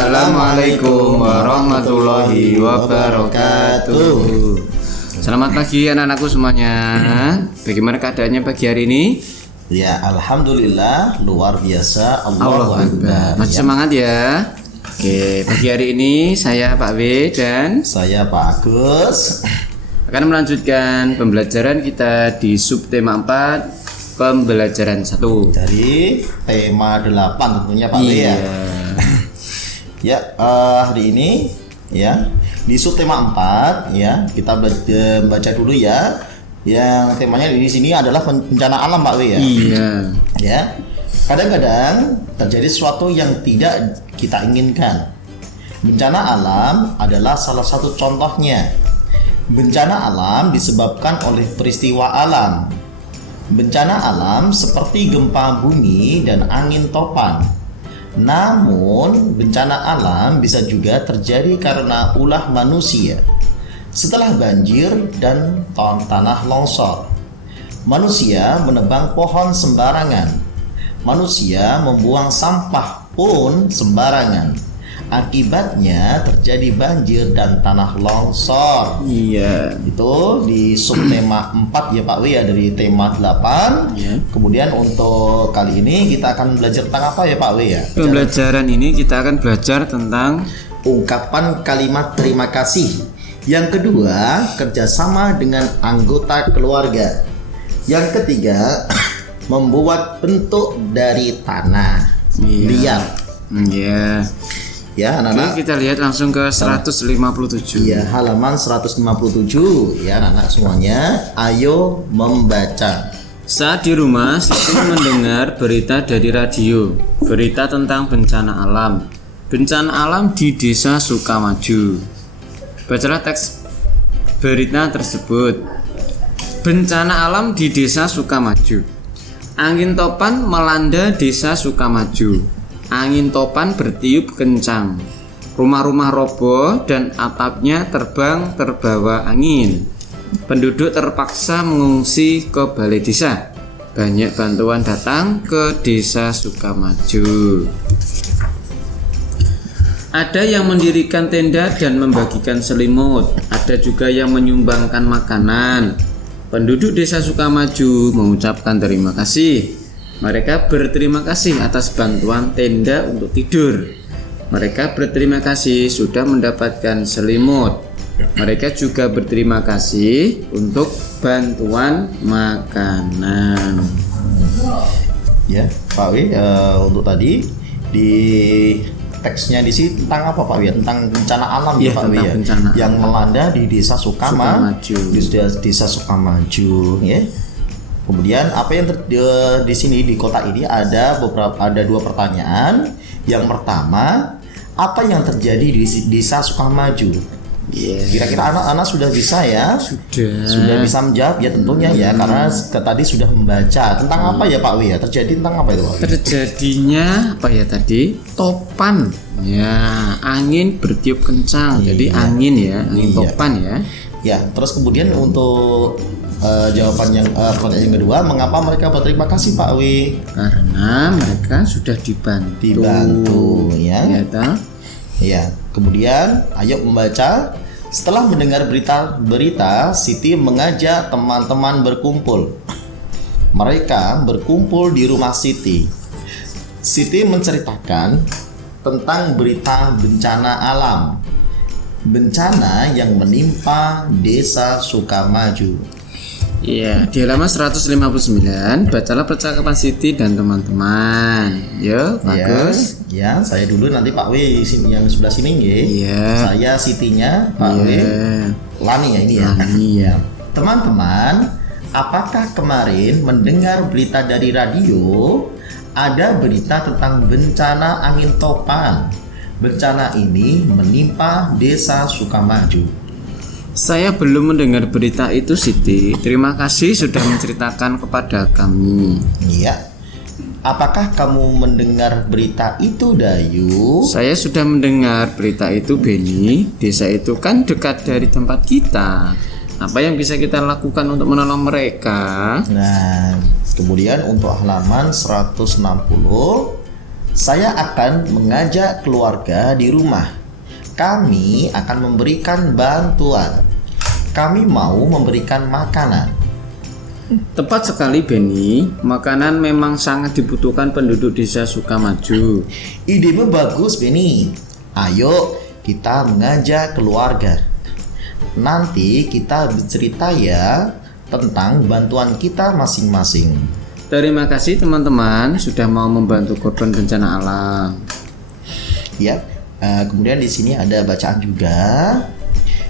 Assalamualaikum warahmatullahi wabarakatuh. Selamat pagi anak-anakku semuanya. Bagaimana keadaannya pagi hari ini? Ya, alhamdulillah luar biasa. Allahu Akbar. Masih semangat ya. Oke, pagi hari ini saya Pak W dan saya Pak Agus akan melanjutkan pembelajaran kita di subtema 4 pembelajaran 1 dari tema 8 tentunya Pak W ya. Ya, hari ini ya di subtema 4 ya kita baca dulu ya. Yang temanya di sini adalah bencana alam Pak W ya. Iya. Ya. Kadang-kadang terjadi sesuatu yang tidak kita inginkan. Bencana alam adalah salah satu contohnya. Bencana alam disebabkan oleh peristiwa alam. Bencana alam seperti gempa bumi dan angin topan. Namun, bencana alam bisa juga terjadi karena ulah manusia. Setelah banjir dan tanah longsor, manusia menebang pohon sembarangan. Manusia membuang sampah pun sembarangan. Akibatnya terjadi banjir dan tanah longsor. Iya. Itu di subtema 4 ya Pak W ya, dari tema 8. Iya. Kemudian untuk kali ini kita akan belajar tentang apa ya Pak W ya? Pembelajaran ini kita akan belajar tentang Ungkapan kalimat terima kasih. Yang kedua, kerjasama dengan anggota keluarga. Yang ketiga, membuat bentuk dari tanah liat. Iya. Ya, anak-anak. Oke, kita lihat langsung ke 157. Iya, halaman 157 ya anak-anak semuanya. Ayo membaca. Saat di rumah, Siti mendengar berita dari radio, berita tentang bencana alam. Bencana alam di desa Sukamaju. Bacalah teks berita tersebut. Bencana alam di desa Sukamaju. Angin topan melanda desa Sukamaju. Angin topan bertiup kencang. Rumah-rumah roboh dan atapnya terbang terbawa angin. Penduduk terpaksa mengungsi ke balai desa. Banyak bantuan datang ke desa Sukamaju. Ada yang mendirikan tenda dan membagikan selimut. Ada juga yang menyumbangkan makanan. Penduduk desa Sukamaju mengucapkan terima kasih. Mereka berterima kasih atas bantuan tenda untuk tidur. Mereka berterima kasih sudah mendapatkan selimut. Mereka juga berterima kasih untuk bantuan makanan. Ya, Pak W, untuk tadi di teksnya di sini tentang apa Pak W? Tentang bencana alam ya Pak W ya, yang melanda di desa Sukamaju. Di desa Sukamaju ya. Kemudian apa yang di sini di kota ini ada dua pertanyaan. Yang pertama, apa yang terjadi di desa Sukamaju? Kira-kira anak-anak sudah bisa ya? Sudah bisa menjawab ya tentunya ya, karena tadi sudah membaca tentang apa ya Pak W ya? Terjadi tentang apa itu Pak W? Terjadinya apa ya tadi? Topan. Ya, angin bertiup kencang. Jadi angin ya, angin topan ya. Ya, terus kemudian untuk jawaban yang pertanyaan yang kedua, mengapa mereka berterima kasih Pak W? Karena mereka sudah dibantu ya. Ya, kemudian ayo membaca. Setelah mendengar berita, Siti mengajak teman-teman berkumpul. Mereka berkumpul di rumah Siti. Siti menceritakan tentang berita bencana alam. Bencana yang menimpa desa Sukamaju. Iya, di halaman 159 bacalah percakapan Siti dan teman-teman. Ya, bagus. Ya, saya dulu nanti Pak W yang sebelah sini nggih. Iya. Saya Sitinya, Pak W. Lani ya ini ya. Iya. Teman-teman, apakah kemarin mendengar berita dari radio? Ada berita tentang bencana angin topan. Bencana ini menimpa desa Sukamaju. Saya belum mendengar berita itu Siti. Terima kasih sudah menceritakan kepada kami. Iya. Apakah kamu mendengar berita itu Dayu? Saya sudah mendengar berita itu Beni. Desa itu kan dekat dari tempat kita. Apa yang bisa kita lakukan untuk menolong mereka? Nah, kemudian untuk halaman 160 Saya akan mengajak keluarga di rumah. Kami akan memberikan bantuan. Kami mau memberikan makanan. Tepat sekali Benny, makanan memang sangat dibutuhkan penduduk desa Sukamaju. Idemu bagus Benny. Ayo kita mengajak keluarga. Nanti kita bercerita ya tentang bantuan kita masing-masing. Terima kasih teman-teman sudah mau membantu korban bencana alam. Ya, kemudian di sini ada bacaan juga.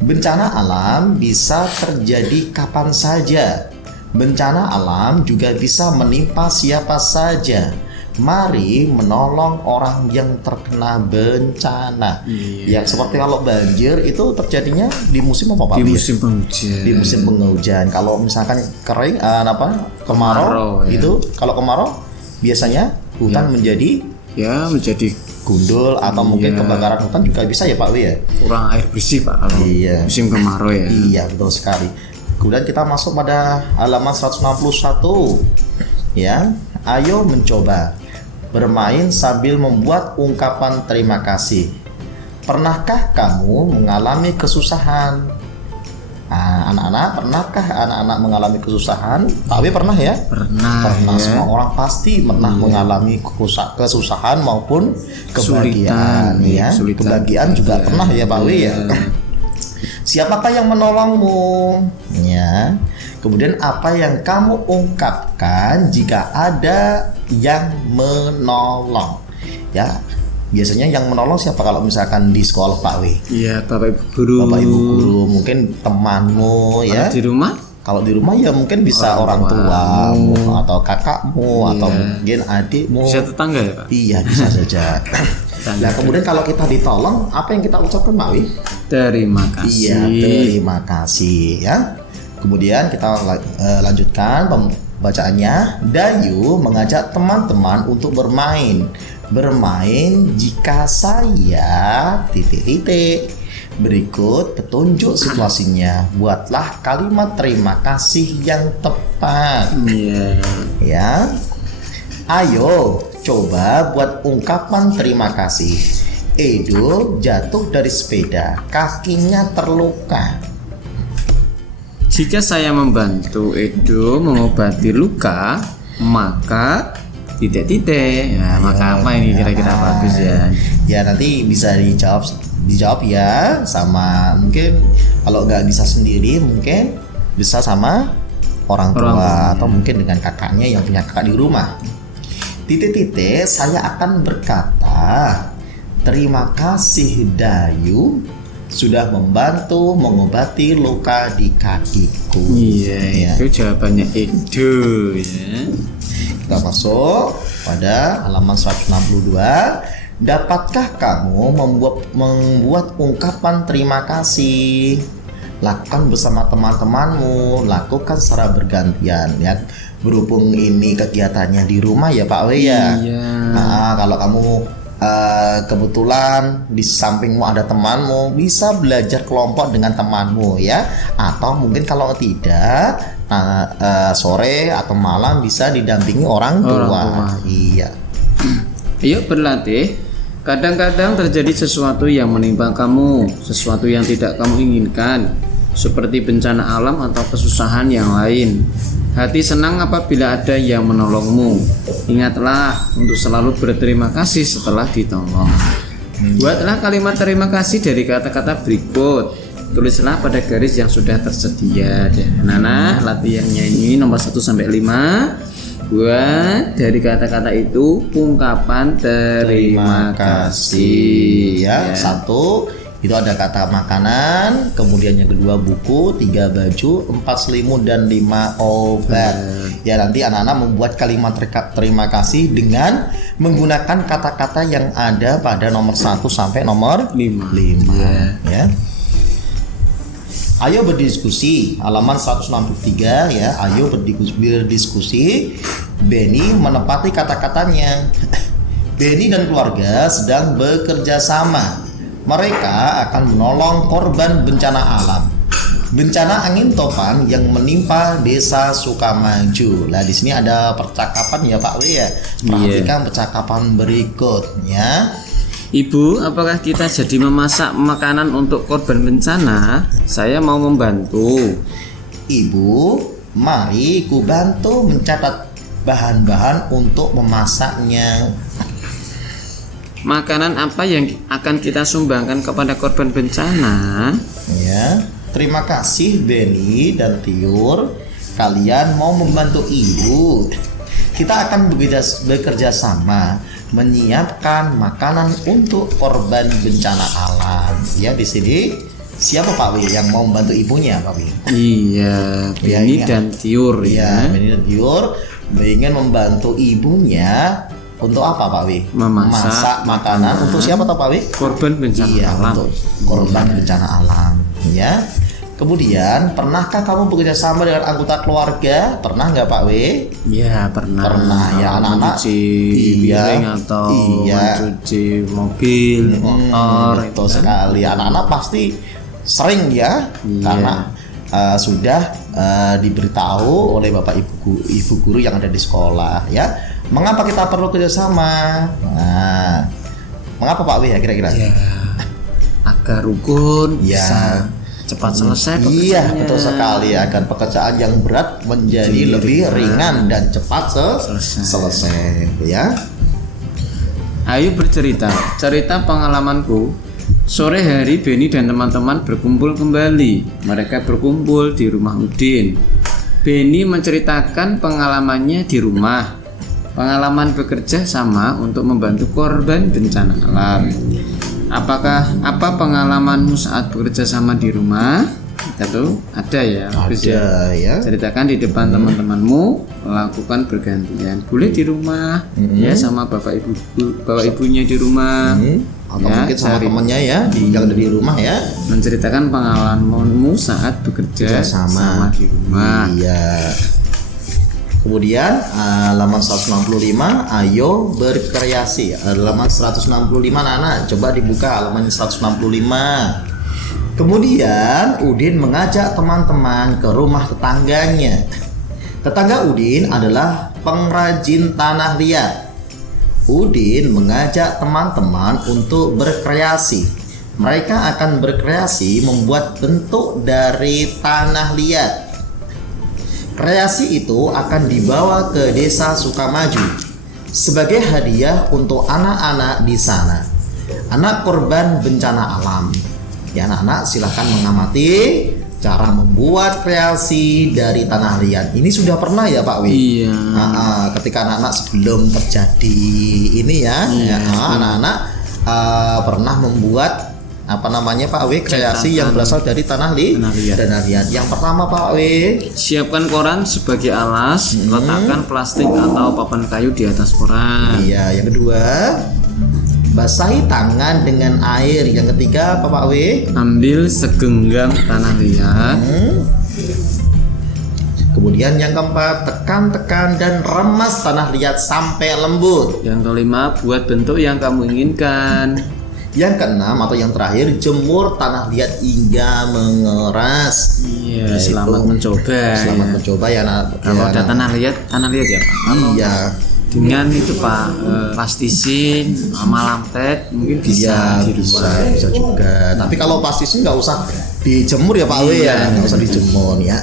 Bencana alam bisa terjadi kapan saja. Bencana alam juga bisa menimpa siapa saja. Mari menolong orang yang terkena bencana. Yang seperti kalau banjir itu terjadinya di musim apa Pak? Di musim penghujan. Di musim penghujan. Kalau misalkan kering, kemarau ya. itu kalau kemarau biasanya hutan menjadi gundul atau mungkin kebakaran hutan juga bisa ya Pak W ya. Kurang air bersih Pak kalau musim kemarau ya. Iya betul sekali. Kemudian kita masuk pada halaman 161 ya. Ayo mencoba bermain sambil membuat ungkapan terima kasih. Pernahkah kamu mengalami kesusahan? Anak-anak, pernahkah anak-anak mengalami kesusahan? Pak W pernah ya? Pernah ya. Semua orang pasti pernah mengalami kesusahan maupun kebahagiaan ya. Kebahagiaan juga pernah ya Pak W ya. Siapakah yang menolongmu? Ya. Kemudian apa yang kamu ungkapkan jika ada yang menolong? Ya, biasanya yang menolong siapa kalau misalkan di sekolah Pak W? Iya, Bapak Ibu guru. Bapak Ibu guru, mungkin temanmu ya. Di rumah? Kalau di rumah ya mungkin bisa orang tuamu atau kakakmu atau mungkin adikmu. Bisa tetangga ya Pak? Iya, bisa saja. Nah, kemudian kalau kita ditolong, apa yang kita ucapkan Pak Wi? Terima kasih. Iya, terima kasih ya. Kemudian kita lanjutkan pembacaannya. Dayu mengajak teman-teman untuk bermain. Bermain jika saya ... Berikut petunjuk situasinya. Buatlah kalimat terima kasih yang tepat. Ya. Ayo coba buat ungkapan terima kasih. Edo jatuh dari sepeda, kakinya terluka. Jika saya membantu Edo mengobati luka, maka ... Ya, maka apa ini kira-kira bagus ya? Ya nanti bisa dijawab ya sama mungkin kalau nggak bisa sendiri mungkin bisa sama orang tua atau mungkin dengan kakaknya yang punya kakak di rumah. Saya akan berkata terima kasih Dayu sudah membantu mengobati luka di kakiku. Iya, itu jawabannya Edo ya. Kita masuk pada halaman 162. Dapatkah kamu membuat ungkapan terima kasih? Lakukan bersama teman-temanmu, lakukan secara bergantian ya. Berhubung ini kegiatannya di rumah ya Pak W ya. Iya. Nah, kalau kamu kebetulan di sampingmu ada temanmu, bisa belajar kelompok dengan temanmu ya. Atau mungkin kalau tidak sore atau malam bisa didampingi orang tua. Iya. Yuk berlatih. Kadang-kadang terjadi sesuatu yang menimpa kamu, sesuatu yang tidak kamu inginkan, seperti bencana alam atau kesusahan yang lain. Hati senang apabila ada yang menolongmu. Ingatlah untuk selalu berterima kasih setelah ditolong. Buatlah kalimat terima kasih dari kata-kata berikut. Tulislah pada garis yang sudah tersedia. Nana, latihannya ini nomor 1 sampai 5. Buat dari kata-kata itu ungkapan terima kasih. Ya. 1 itu ada kata makanan, kemudian yang kedua buku, 3 baju, 4 selimut dan 5 obat. Ya nanti anak-anak membuat kalimat terima kasih dengan menggunakan kata-kata yang ada pada nomor 1 sampai nomor 5. Ya. Ayo berdiskusi, halaman 163 ya. Ayo berdiskusi. Benny menepati kata-katanya. Benny dan keluarga sedang bekerja sama. Mereka akan menolong korban bencana alam. bencana angin topan yang menimpa Desa Sukamaju. Nah, di sini ada percakapan ya Pak W ya. Perhatikan percakapan berikutnya. Ibu, apakah kita jadi memasak makanan untuk korban bencana? Saya mau membantu. Ibu, mari ku bantu mencatat bahan-bahan untuk memasaknya. Makanan apa yang akan kita sumbangkan kepada korban bencana? Ya, terima kasih Benny dan Tiur. Kalian mau membantu ibu. Kita akan bekerja sama menyiapkan makanan untuk korban bencana alam. Ya, di sini siapa Pak W yang mau membantu ibunya Pak W? Iya, Benny dan Tiur ya. Benny dan Tiur ingin membantu ibunya untuk apa Pak W? Memasak makanan untuk siapa Pak W? Korban bencana alam. Untuk korban bencana alam. Ya. Kemudian, pernahkah kamu bekerja sama dengan anggota keluarga? Pernah nggak Pak W? Ya, pernah. Pernah ya, anak-anak mencuci piring atau mencuci mobil, motor. Betul sekali. Anak-anak pasti sering ya, karena sudah diberitahu oleh bapak ibu guru yang ada di sekolah ya. Mengapa kita perlu kerjasama? Nah, mengapa Pak W ya kira-kira? Ya, agar rukun bisa cepat selesai pekerjaannya. Iya, betul sekali, agar pekerjaan yang berat menjadi lebih ringan dan cepat selesai ya. Ayo bercerita. Cerita pengalamanku. Sore hari Benny dan teman-teman berkumpul kembali. Mereka berkumpul di rumah Udin. Benny menceritakan pengalamannya di rumah. Pengalaman bekerja sama untuk membantu korban bencana alam. Apa pengalamanmu saat bekerja sama di rumah? Itu ada ya. Ada ya. Ceritakan di depan teman-temanmu, lakukan bergantian. Boleh di rumah ya, sama bapak ibunya di rumah. Atau mungkin sama temannya ya, yang ada di rumah ya. Menceritakan pengalamanmu saat bekerja sama di rumah. Iya. Kemudian halaman 165, ayo berkreasi. Halaman 165 anak, coba dibuka halaman 165. Kemudian Udin mengajak teman-teman ke rumah tetangganya. Tetangga Udin adalah pengrajin tanah liat. Udin mengajak teman-teman untuk berkreasi. Mereka akan berkreasi membuat bentuk dari tanah liat. Kreasi itu akan dibawa ke Desa Sukamaju sebagai hadiah untuk anak-anak di sana, anak korban bencana alam. Ya anak-anak, silahkan mengamati cara membuat kreasi dari tanah liat. Ini sudah pernah ya Pak Wi? Iya. Ketika anak-anak sebelum terjadi ini ya, anak-anak pernah membuat Pak W, kreasi yang berasal dari tanah liat. Yang pertama Pak W, siapkan koran sebagai alas, letakkan plastik atau papan kayu di atas koran. Iya. Yang kedua, basahi tangan dengan air. Yang ketiga apa Pak W? Ambil segenggam tanah liat. Kemudian yang keempat, tekan-tekan dan remas tanah liat sampai lembut. Yang kelima, buat bentuk yang kamu inginkan. Yang keenam atau yang terakhir, jemur tanah liat hingga mengeras. Iya, selamat mencoba ya nak. Kalau ada tanah liat ya Pak. Iya. Dengan itu Pak, plastisin, malampet mungkin bisa juga. Tapi kalau plastisin nggak usah dijemur ya Pak W ya, nggak usah dijemur ya.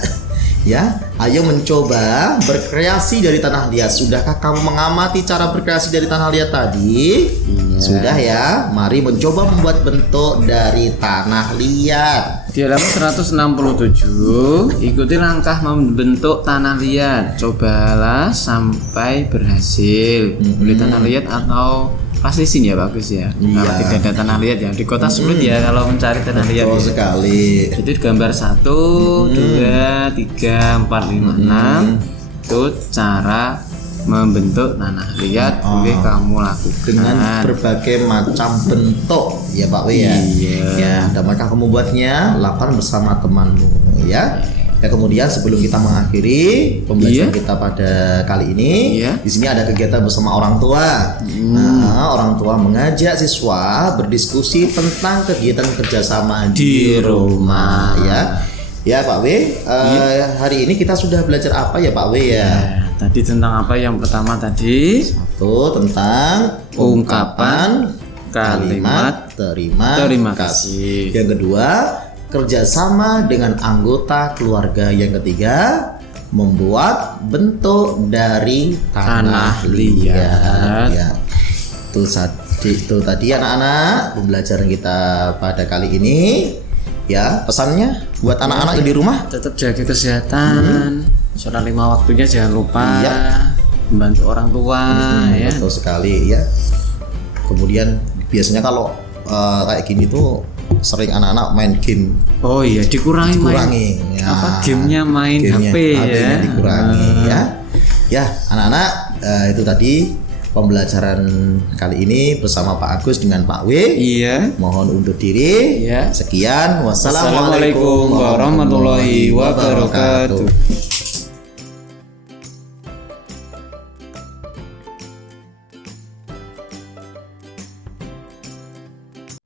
Ya, ayo mencoba berkreasi dari tanah liat. Sudahkah kamu mengamati cara berkreasi dari tanah liat tadi? Sudah ya. Mari mencoba membuat bentuk dari tanah liat. Di halaman 167, ikuti langkah membentuk tanah liat. Cobalah sampai berhasil. Boleh tanah liat atau plastisin ya bagus ya. Kalau tidak ada tanah liat ya, di kota sulit ya kalau mencari tanah liat. Betul sekali. Itu gambar 1, 2, 3, 4, 5, 6. Itu cara membentuk tanah liat. Boleh kamu lakukan dengan berbagai macam bentuk ya Pak W ya. Ya, dan maka kamu buatnya, lakukan bersama temanmu ya. Ya, kemudian sebelum kita mengakhiri pembelajaran kita pada kali ini, di sini ada kegiatan bersama orang tua. Orang tua mengajak siswa berdiskusi tentang kegiatan kerjasama di rumah ya. Ya Pak W, hari ini kita sudah belajar apa ya Pak W ya? Tadi tentang apa yang pertama tadi? Satu tentang Ungkapan kalimat terima kasih. Yang kedua, kerjasama dengan anggota keluarga. Yang ketiga, membuat bentuk dari tanah liat. Ya, itu tadi anak-anak pembelajaran kita pada kali ini. Ya, pesannya buat anak-anak di rumah tetap jaga kesehatan. Sholat 5 waktunya jangan lupa. Membantu orang tua ya. Betul sekali ya. Kemudian biasanya kalau kayak gini tuh sering anak-anak main game. Oh iya, dikurangi ya. Gamenya main HP ya. Dikurangi ya. Ya, anak-anak itu tadi pembelajaran kali ini bersama Pak Agus dengan Pak W. Iya. Mohon undur diri. Iya. Sekian. Wassalamualaikum warahmatullahi wabarakatuh.